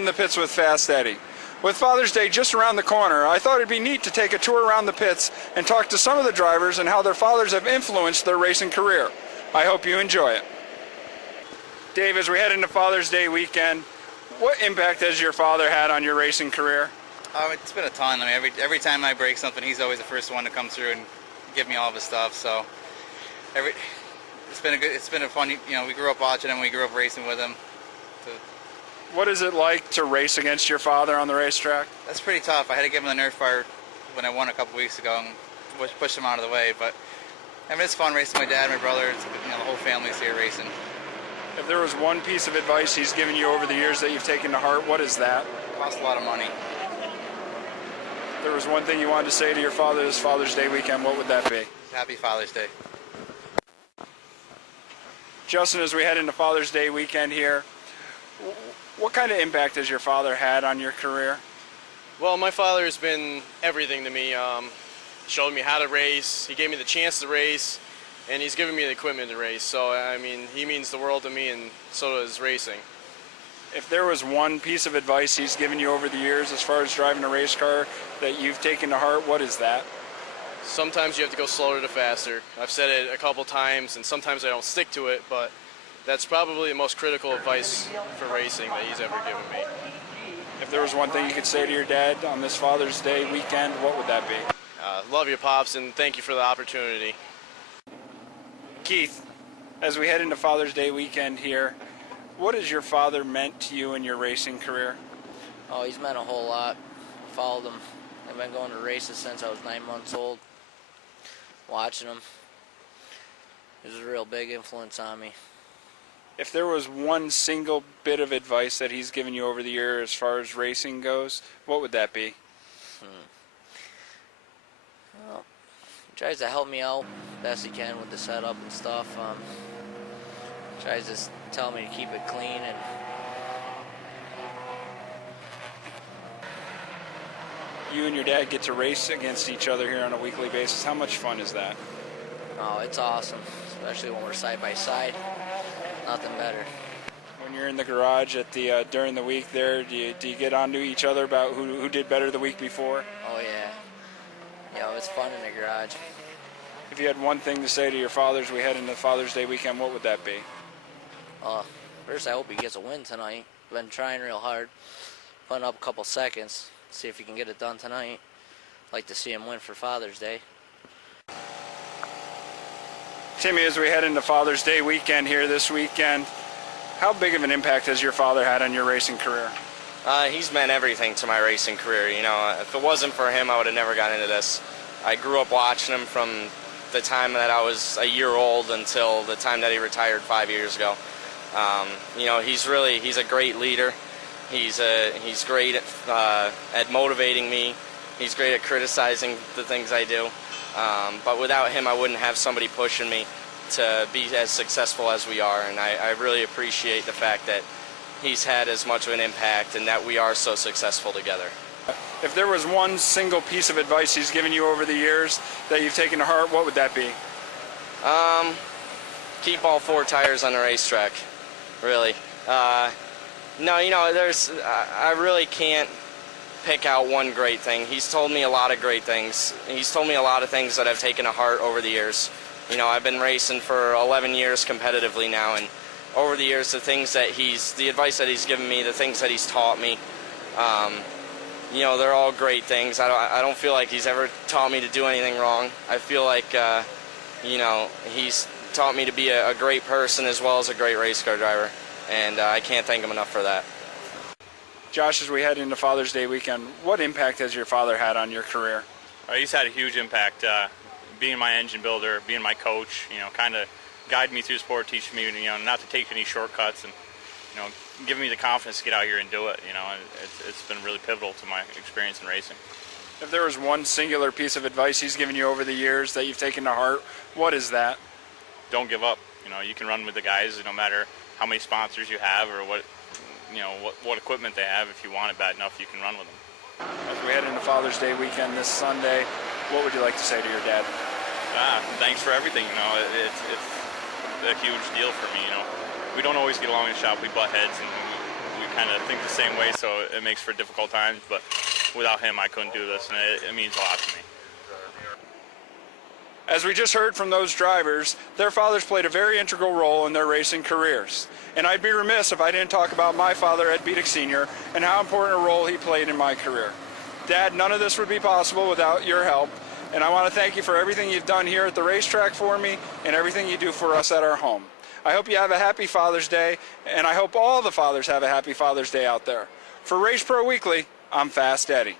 in the pits with Fast Eddie. With Father's Day just around the corner, I thought it'd be neat to take a tour around the pits and talk to some of the drivers and how their fathers have influenced their racing career. I hope you enjoy it. Dave, as we head into Father's Day weekend, what impact has your father had on your racing career? It's been a ton. I mean, every time I break something, he's always the first one to come through and give me all of his stuff. So it's been a fun. We grew up watching him. We grew up racing with him. So, what is it like to race against your father on the racetrack? That's pretty tough. I had to give him the Nerf fire when I won a couple weeks ago and push him out of the way. But I mean, it's fun racing my dad, my brother. The whole family's here racing. If there was one piece of advice he's given you over the years that you've taken to heart, what is that? It costs a lot of money. If there was one thing you wanted to say to your father this Father's Day weekend, what would that be? Happy Father's Day. Justin, as we head into Father's Day weekend here, what kind of impact has your father had on your career? Well, my father has been everything to me. Showed me how to race, he gave me the chance to race, and he's given me the equipment to race. So, I mean, he means the world to me, and so does racing. If there was one piece of advice he's given you over the years as far as driving a race car that you've taken to heart, what is that? Sometimes you have to go slower to faster. I've said it a couple times, and sometimes I don't stick to it, but that's probably the most critical advice for racing that he's ever given me. If there was one thing you could say to your dad on this Father's Day weekend, what would that be? Love you, Pops, and thank you for the opportunity. Keith, as we head into Father's Day weekend here, what has your father meant to you in your racing career? Oh, he's meant a whole lot. Followed him. I've been going to races since I was 9 months old. Watching him. He was a real big influence on me. If there was one single bit of advice that he's given you over the year as far as racing goes, what would that be? Well, he tries to help me out best he can with the setup and stuff. Tries to tell me to keep it clean and you and your dad get to race against each other here on a weekly basis. How much fun is that? oh, it's awesome, especially when we're side by side. Nothing better. When you're in the garage at the during the week there, do you get onto each other about who did better the week before? Oh yeah. It's fun in the garage. If you had one thing to say to your fathers as we head into Father's Day weekend, what would that be? First, I hope he gets a win tonight. Been trying real hard, putting up a couple seconds. See if he can get it done tonight. Like to see him win for Father's Day. Timmy, as we head into Father's Day weekend here this weekend, how big of an impact has your father had on your racing career? He's meant everything to my racing career. If it wasn't for him, I would have never gotten into this. I grew up watching him from the time that I was a year old until the time that he retired 5 years ago. He's a great leader. He's great at motivating me. He's great at criticizing the things I do. But without him, I wouldn't have somebody pushing me to be as successful as we are. And I really appreciate the fact that he's had as much of an impact and that we are so successful together. If there was one single piece of advice he's given you over the years that you've taken to heart, what would that be? Keep all four tires on the racetrack, really. No, I really can't pick out one great thing. He's told me a lot of great things. He's told me a lot of things that I've taken to heart over the years. I've been racing for 11 years competitively now, and over the years, the advice that he's given me, the things that he's taught me, they're all great things. I don't feel like he's ever taught me to do anything wrong. I feel like, he's taught me to be a great person as well as a great race car driver, and I can't thank him enough for that. Josh, as we head into Father's Day weekend, what impact has your father had on your career? He's had a huge impact, being my engine builder, being my coach, kind of guiding me through the sport, teaching me, not to take any shortcuts, and, giving me the confidence to get out here and do it. It's been really pivotal to my experience in racing. If there was one singular piece of advice he's given you over the years that you've taken to heart, what is that? Don't give up. You can run with the guys no matter how many sponsors you have or what equipment they have. If you want it bad enough, you can run with them. As we head into Father's Day weekend this Sunday, what would you like to say to your dad? Thanks for everything. It's a huge deal for me. We don't always get along in the shop. We butt heads, and we kind of think the same way, so it makes for difficult times. But without him, I couldn't do this, and it means a lot to me. As we just heard from those drivers, their fathers played a very integral role in their racing careers. And I'd be remiss if I didn't talk about my father, Ed Biedick Sr., and how important a role he played in my career. Dad, none of this would be possible without your help, and I want to thank you for everything you've done here at the racetrack for me and everything you do for us at our home. I hope you have a happy Father's Day, and I hope all the fathers have a happy Father's Day out there. For Race Pro Weekly, I'm Fast Eddie.